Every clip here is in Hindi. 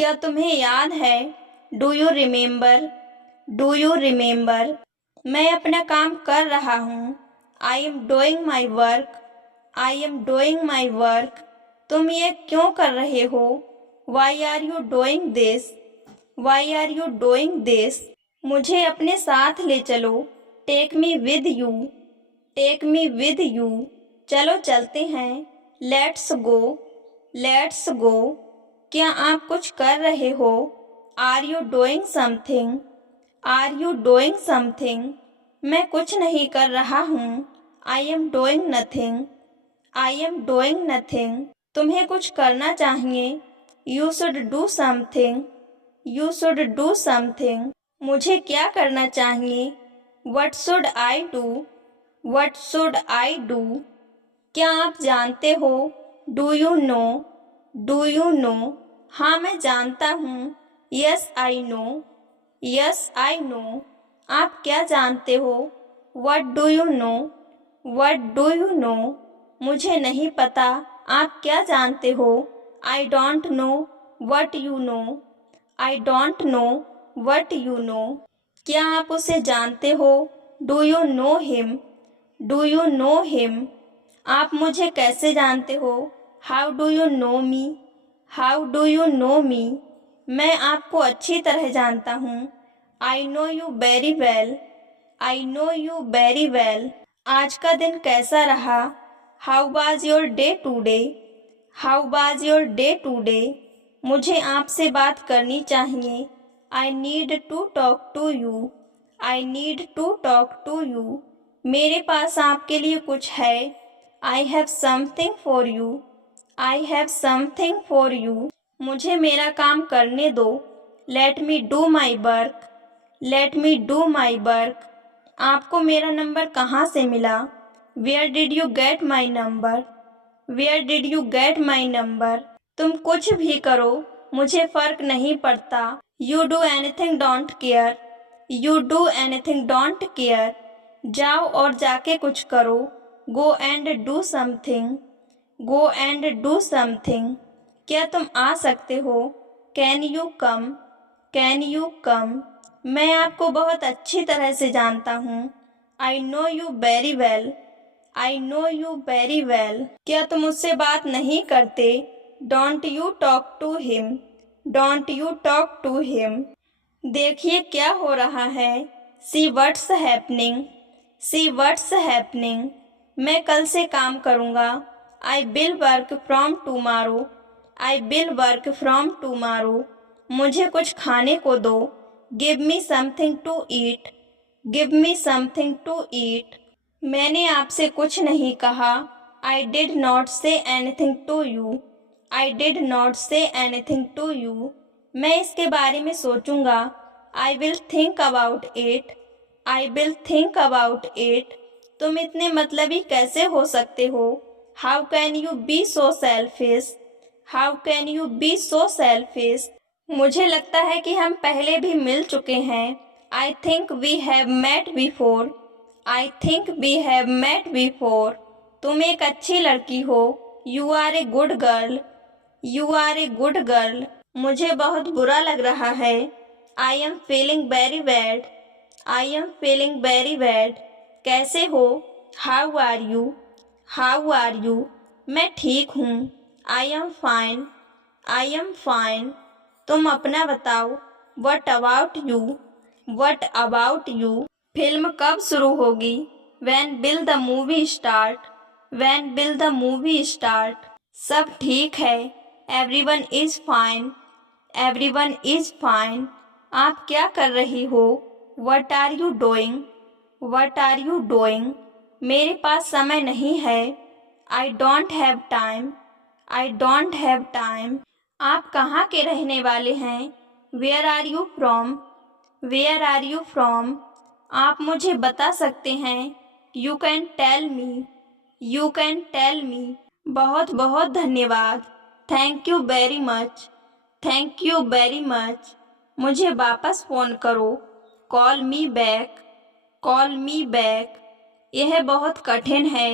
क्या तुम्हें याद है? Do you remember? Do you remember? मैं अपना काम कर रहा हूँ। I am doing my work. I am doing my work. तुम ये क्यों कर रहे हो? Why are you doing this? Why are you doing this? मुझे अपने साथ ले चलो। Take me with you. Take me with you. चलो चलते हैं। Let's go. Let's go. क्या आप कुछ कर रहे हो? Are you doing something? Are you doing something? मैं कुछ नहीं कर रहा हूँ। I am doing nothing. I am doing nothing. तुम्हें कुछ करना चाहिए। You should do something. You should do something. मुझे क्या करना चाहिए? What should I do? What should I do? क्या आप जानते हो? Do you know? Do you know? हाँ मैं जानता हूँ। Yes I know. Yes I know. आप क्या जानते हो? What do you know? What do you know? मुझे नहीं पता। आप क्या जानते हो? I don't know what you know. I don't know what you know. क्या आप उसे जानते हो? Do you know him? Do you know him? आप मुझे कैसे जानते हो? How do you know me? How do you know me? मैं आपको अच्छी तरह जानता हूँ। I know you very well. I know you very well. आज का दिन कैसा रहा? How was your day today? How was your day today? मुझे आपसे बात करनी चाहिए। I need to talk to you. I need to talk to you. मेरे पास आपके लिए कुछ है। I have something for you. I have something for you. मुझे मेरा काम करने दो। Let me do my work. Let me do my work. आपको मेरा नंबर कहाँ से मिला? Where did you get my number? Where did you get my number? तुम कुछ भी करो, मुझे फर्क नहीं पड़ता। You do anything don't care. You do anything don't care. जाओ और जाके कुछ करो। Go and do something. Go and do something. क्या तुम आ सकते हो? Can you come? Can you come? मैं आपको बहुत अच्छी तरह से जानता हूँ। I know you very well. I know you very well. क्या तुम उससे बात नहीं करते? Don't you talk to him? Don't you talk to him? देखिए क्या हो रहा है। See what's happening? See what's happening? मैं कल से काम करूँगा। I will work from tomorrow. I will work from tomorrow. मुझे कुछ खाने को दो। Give me something to eat. Give me something to eat. मैंने आपसे कुछ नहीं कहा। I did not say anything to you. I did not say anything to you. मैं इसके बारे में सोचूंगा। I will think about it. I will think about it. तुम इतने मतलबी कैसे हो सकते हो? How can you be so selfish? How can you be so selfish? मुझे लगता है कि हम पहले भी मिल चुके हैं। I think we have met before. I think we have met before. तुम एक अच्छी लड़की हो। You are a good girl. You are a good girl. मुझे बहुत बुरा लग रहा है। I am feeling very bad. I am feeling very bad. कैसे हो? How are you? How are you? मैं ठीक हूँ। I am fine. I am fine. तुम अपना बताओ। What about you? What about you? Film कब शुरू होगी? When will the movie start? When will the movie start? सब ठीक है। Everyone is fine. Everyone is fine. आप क्या कर रही हो? What are you doing? What are you doing? मेरे पास समय नहीं है। I don't have time. I don't have time. आप कहाँ के रहने वाले हैं? Where are you from? Where are you from? आप मुझे बता सकते हैं। You can tell me. You can tell me. बहुत बहुत धन्यवाद। Thank you very much. Thank you very much. मुझे वापस फ़ोन करो। Call me back. Call me back. यह बहुत कठिन है।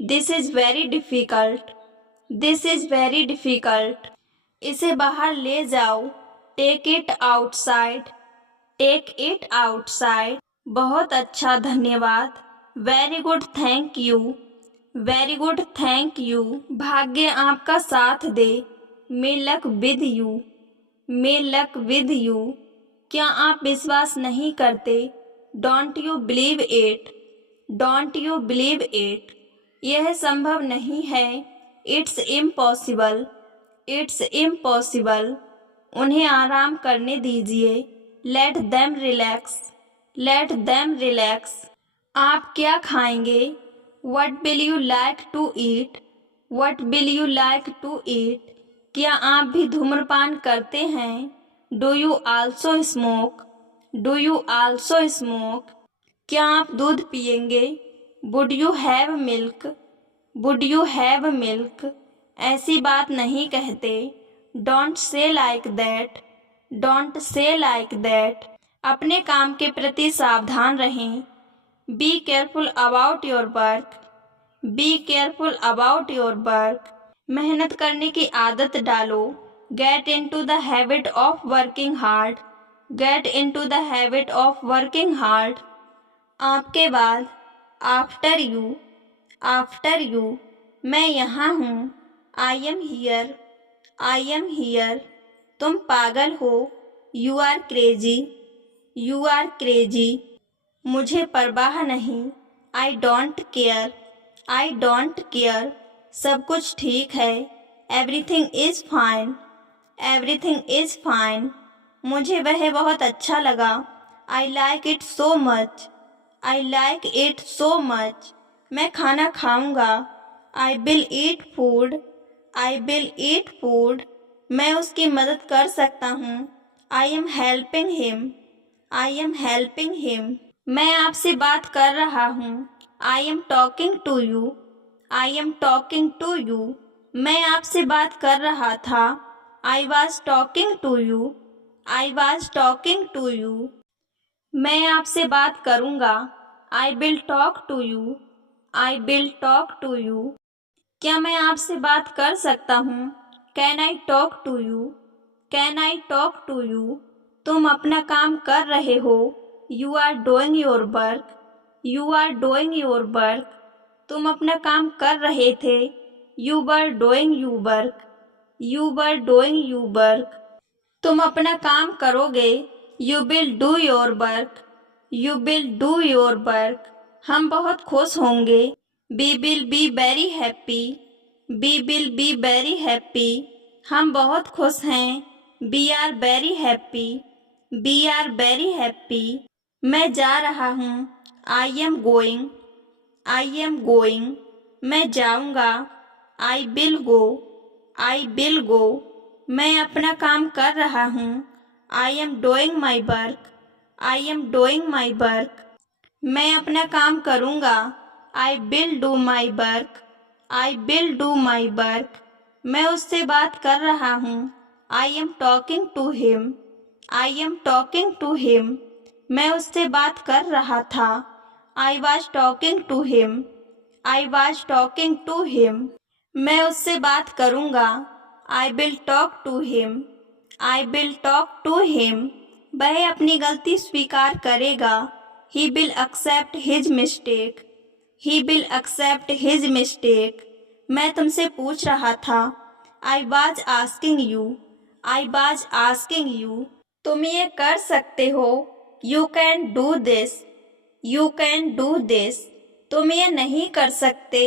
This is very difficult. This is very difficult. इसे बाहर ले जाओ, take it outside, take it outside. बहुत अच्छा, धन्यवाद। Very good, thank you, very good, thank you. भाग्य आपका साथ दे, मे luck with you, may luck with you. क्या आप विश्वास नहीं करते? Don't you believe it, don't you believe it. यह संभव नहीं है, इट्स इम्पॉसिबल, इट्स इम्पॉसिबल। उन्हें आराम करने दीजिए, let them relax, let them relax. आप क्या खाएंगे? What will you like to eat, what will you like to eat. क्या आप भी धूम्रपान करते हैं? Do you also smoke, do you also smoke. क्या आप दूध पिएंगे? Would you have milk, would you have milk. ऐसी बात नहीं कहते, don't say like that, don't say like that. अपने काम के प्रति सावधान रहें, B careful about your work, be careful about your work. मेहनत करने की आदत डालो, get into the habit of working hard, get into the habit of working hard. आपके बाद, आफ्टर यू, आफ्टर यू। मैं यहाँ हूँ, I am here, I am here. तुम पागल हो, you are crazy, you are crazy. मुझे परवाह नहीं, I don't care, I don't care. सब कुछ ठीक है, everything is fine, everything is fine. मुझे वह बहुत अच्छा लगा, I like it so much, I like it so much. मैं खाना खाऊंगा, I will eat food, I will eat food. मैं उसकी मदद कर सकता हूँ, I am helping him, I am helping him. मैं आपसे बात कर रहा हूँ, I am talking to you, I am talking to you. मैं आपसे बात कर रहा था, I was talking to you, I was talking to you. मैं आपसे बात करूँगा, I will talk to you, I will talk to you. क्या मैं आपसे बात कर सकता हूँ? Can I talk to you, can I talk to you. तुम अपना काम कर रहे हो, you are doing your work, you are doing your work. तुम अपना काम कर रहे थे, you were doing you work, you were doing you work. तुम अपना काम करोगे, you will do your work, you will do your work. हम बहुत खुश होंगे, we will be very happy, we will be very happy. हम बहुत खुश हैं, we are very happy, we are very happy. मैं जा रहा हूँ, I am going, I am going. मैं जाऊँगा, I will go, I will go. मैं अपना काम कर रहा हूँ, I am doing my work, I am doing my work. मैं अपना काम करूँगा, I will do my work, I will do my work. मैं उससे बात कर रहा हूँ, I am talking to him, I am talking to him. मैं उससे बात कर रहा था, I was talking to him, I was talking to him. मैं उससे बात करूँगा, I will talk to him, I will talk to him. वह अपनी गलती स्वीकार करेगा, he will accept his mistake, he will accept his mistake. मैं तुमसे पूछ रहा था, I was asking you, I was asking you. तुम ये कर सकते हो, you can do this, you can do this. तुम ये नहीं कर सकते,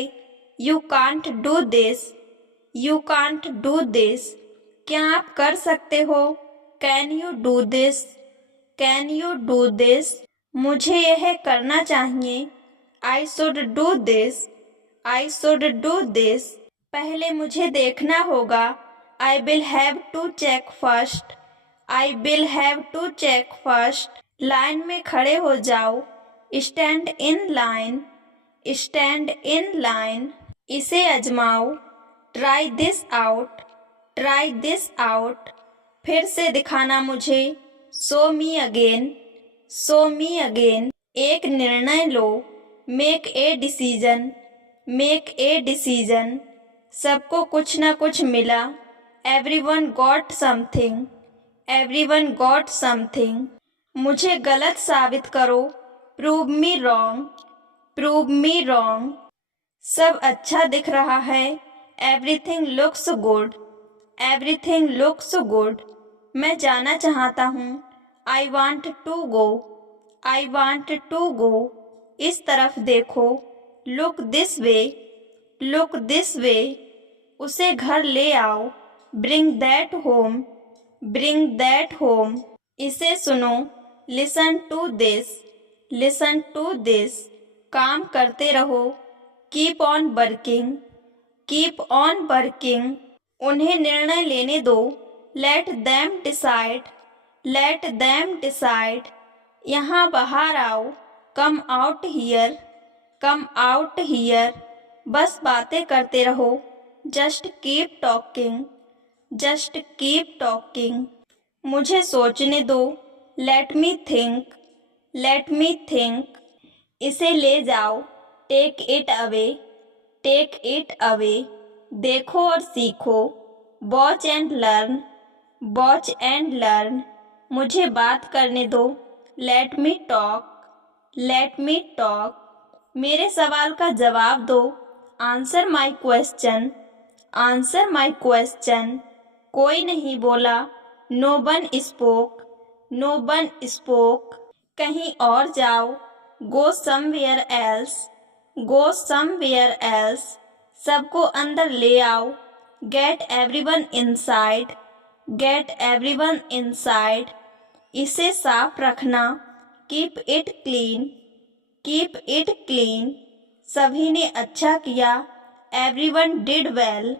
you can't do this, you can't do this. क्या आप कर सकते हो? Can you do this, can you do this. मुझे यह करना चाहिए, I should do this, I should do this. पहले मुझे देखना होगा, I will have to check first, I will have to check first. Line में खड़े हो जाओ, stand in line, stand in line. इसे आजमाओ, try this out, try this out. फिर से दिखाना मुझे, show me again, show me again. एक निर्णय लो, make a decision, make a decision. सबको कुछ ना कुछ मिला, Everyone got something. Everyone got something. मुझे गलत साबित करो. Prove me wrong. Prove me wrong. सब अच्छा दिख रहा है. Everything looks good. Everything looks good. मैं जाना चाहता हूँ. I want to go. I want to go. इस तरफ देखो. Look this way. Look this way. उसे घर ले आओ. Bring that home. Bring that home. इसे सुनो. Listen to this. Listen to this. काम करते रहो. Keep on working. Keep on working. उन्हें निर्णय लेने दो. Let them decide. Let them decide. यहाँ बाहर आओ. Come out here. Come out here. बस बातें करते रहो. Just keep talking. Just keep talking. मुझे सोचने दो. Let me think. Let me think. इसे ले जाओ. Take it away. Take it away. देखो और सीखो. Watch and learn. Watch and learn. मुझे बात करने दो. Let me talk. Let me talk. मेरे सवाल का जवाब दो. Answer my question. Answer my question. कोई नहीं बोला. No one spoke. No one spoke. कहीं और जाओ. Go somewhere else. Go somewhere else. सबको अंदर ले आओ. Get everyone inside. Get everyone inside. इसे साफ रखना. Keep it clean. Keep it clean. सभी ने अच्छा किया. Everyone did well.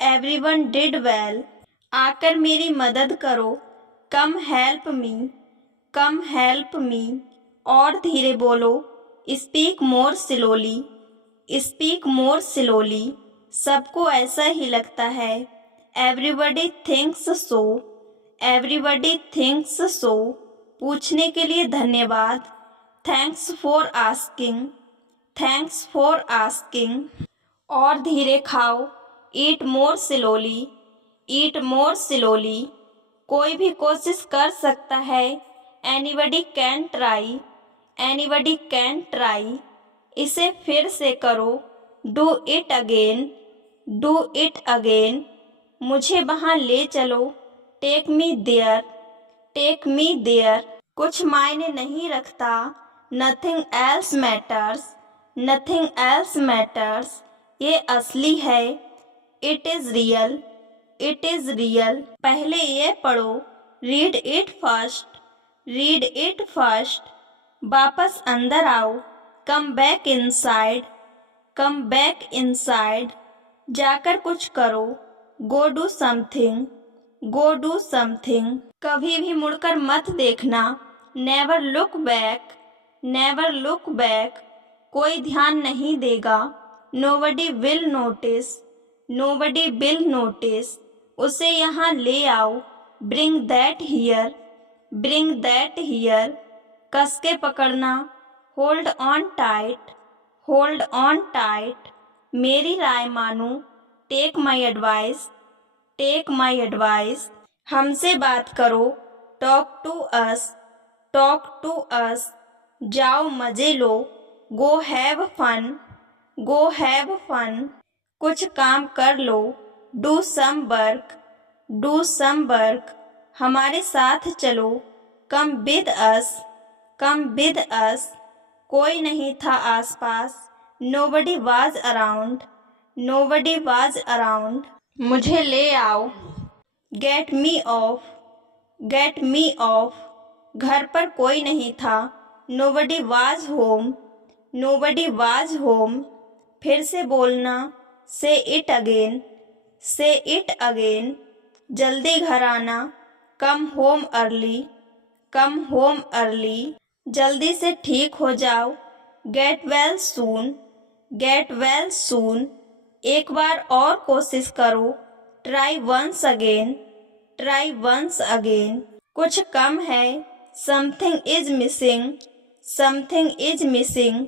Everyone did well. आकर मेरी मदद करो. Come help me. Come help me. और धीरे बोलो. Speak more slowly. Speak more slowly. सबको ऐसा ही लगता है. Everybody thinks so. Everybody thinks so. पूछने के लिए धन्यवाद. Thanks for asking. Thanks for asking. और धीरे खाओ. Eat more slowly. Eat more slowly. कोई भी कोशिश कर सकता है. Anybody can try. Anybody can try. इसे फिर से करो. Do it again. Do it again. मुझे वहाँ ले चलो. Take me there. Take me there. कुछ मायने नहीं रखता. Nothing else matters. Nothing else matters. ये असली है. It is real. It is real. पहले ये पढ़ो. Read it first. Read it first. वापस अंदर आओ. Come back inside. Come back inside. जाकर कुछ करो. Go do something. Go do something. कभी भी मुड़कर मत देखना. Never look back. Never look back. कोई ध्यान नहीं देगा. Nobody will notice. Nobody will notice. उसे यहाँ ले आओ. Bring that here. Bring that here. कस के पकड़ना. Hold on tight. Hold on tight. मेरी राय मानो. Take my advice. Take my advice. हमसे बात करो. Talk to us. Talk to us. जाओ मजे लो. Go have fun. Go have fun. कुछ काम कर लो. Do some work. Do some work. हमारे साथ चलो. Come with us. Come with us. कोई नहीं था आसपास. Nobody was around. Nobody was around. मुझे ले आओ. Get me off. Get me off. घर पर कोई नहीं था. Nobody was home. Nobody was home. फिर से बोलना. Say it again. Say it again. जल्दी घर आना. Come home early. Come home early. जल्दी से ठीक हो जाओ. Get well soon. Get well soon. एक बार और कोशिश करो. Try once again. Try once again. कुछ कम है. Something is missing. Something is missing.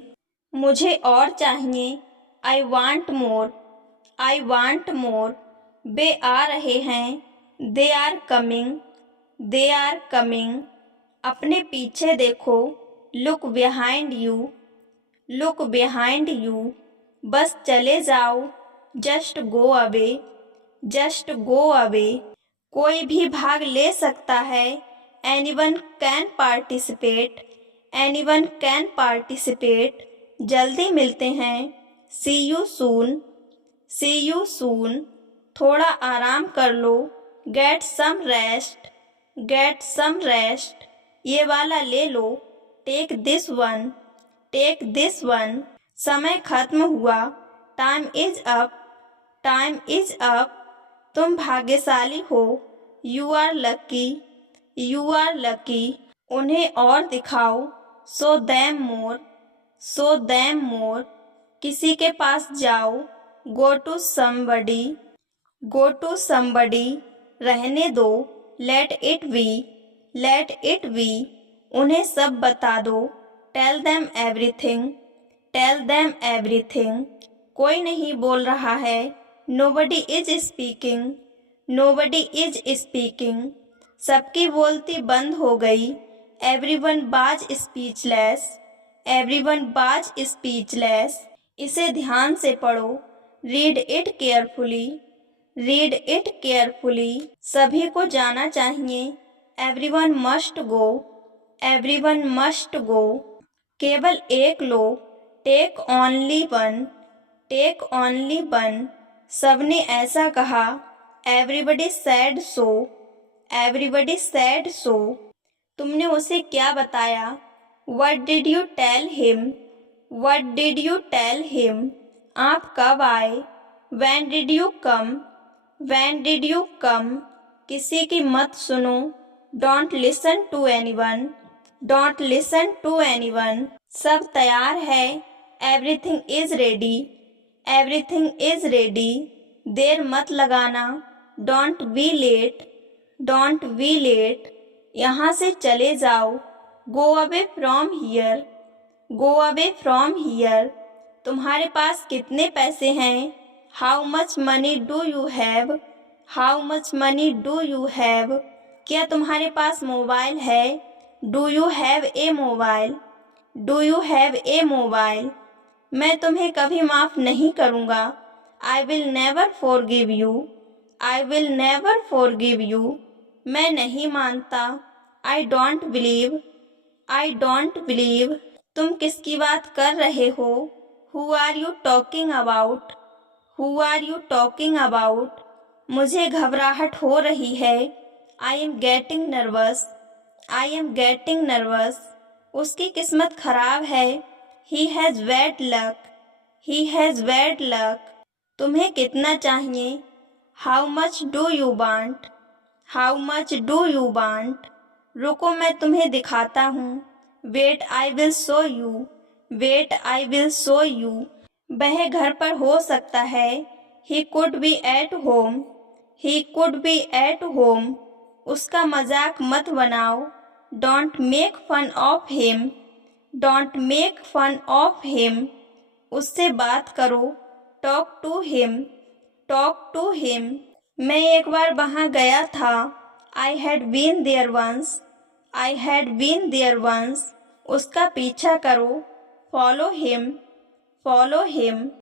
मुझे और चाहिए. I want more. I want more. वे आ रहे हैं, they are coming, they are coming. अपने पीछे देखो, look behind you, look behind you. बस चले जाओ, just go away, just go away. कोई भी भाग ले सकता है, anyone can participate, anyone can participate. जल्दी मिलते हैं, सी you soon, C you soon. थोड़ा आराम कर लो, get some rest, get some rest. ये वाला ले लो, take this one, take this one. समय खत्म हुआ, time is up, time is up. तुम भाग्यशाली हो, you are lucky, you are lucky. उन्हें और दिखाओ, show them more, show them more. किसी के पास जाओ, go to somebody, go to somebody. रहने दो, let it be, let it be. उन्हें सब बता दो, tell them everything, tell them everything. कोई नहीं बोल रहा है, nobody is speaking, nobody is speaking. सबकी बोलती बंद हो गई, एवरीवन बाज स्पीचलेस, एवरीवन बाज स्पीचलेस। इसे ध्यान से पढ़ो, read it carefully, read it carefully. सभी को जाना चाहिए, everyone must go, everyone must go. केवल एक लो, take only one, take only one. सबने ऐसा कहा, everybody said so, everybody said so. तुमने उसे क्या बताया, what did you tell him, what did you tell him. आप कब आए, when did you come, when did you come. किसी की मत सुनो, don't listen to anyone, don't listen to anyone. सब तैयार है, everything is ready, everything is ready. देर मत लगाना, don't be late, don't be late. यहाँ से चले जाओ, go away from here, go away from here. तुम्हारे पास कितने पैसे हैं, how much money do you have, how much money do you have. क्या तुम्हारे पास मोबाइल है, do you have a mobile, do you have a mobile. मैं तुम्हें कभी माफ़ नहीं करूँगा, I will never forgive you, I will never forgive you. मैं नहीं मानता, I don't believe, I don't believe. तुम किसकी बात कर रहे हो, who are you talking about, who are you talking about. मुझे घबराहट हो रही है, I am getting nervous, I am getting nervous. उसकी किस्मत खराब है, he has bad luck, he has bad luck. तुम्हें कितना चाहिए, how much do you want, how much do you want. रुको मैं तुम्हें दिखाता हूँ, wait I will show you, wait I will show you. वह घर पर हो सकता है, he could be at home, he could be at home. उसका मजाक मत बनाओ, don't make fun of him, don't make fun of him. उससे बात करो, talk to him, talk to him. मैं एक बार वहाँ गया था, I had been there once, I had been there once. उसका पीछा करो, फॉलो हिम, फॉलो हिम।